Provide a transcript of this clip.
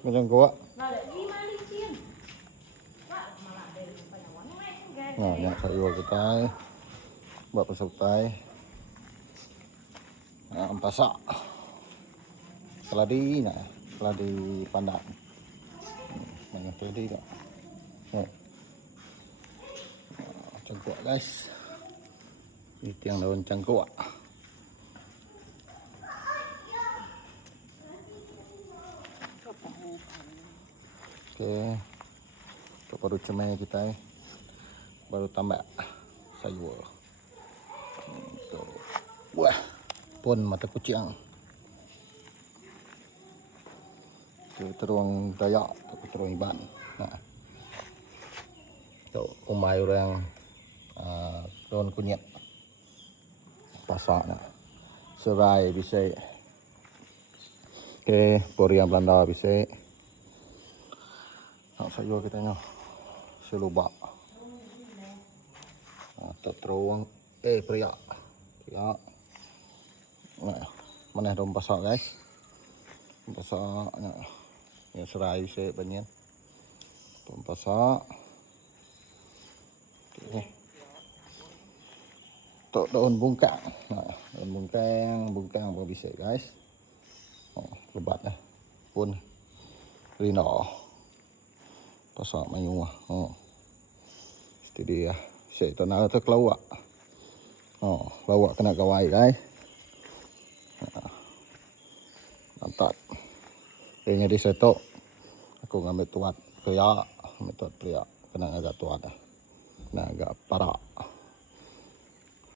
Macam kuat. Nah, yang sayur kita buat pesutai. Nah, pasak. Keladi, nah, keladi pandan. Mana keladi tak? Cangkuk guys. Ini tiang daun cangkuk. Oke. Itu baru cemai kita baru tambah sayur. Wah, pun mata kucing. Teruang Dayak, tapi teruang Iban. Nah, itu umai orang daun kunyit, pasak, nah. Serai bisa. Oke, Korea Belanda bisa. Nak sayur kita ni, selubak. Teruang, periak. Nah, mana daun pasak guys? Pasak, nah. Yang serai bisa banyak. Daun pasak. Okay. Tok daun bungkang. Nah, daun bungkang pun bisa guys. Lebat dah. Pun rina. Pasak mayu ah. Itu dia. Saya tak nak tu kelawak. Lawak kena kawai guys. Mantap. Ini di setok. Aku ngambil tuat periak, kena agak tuat dah. Kena agak parak.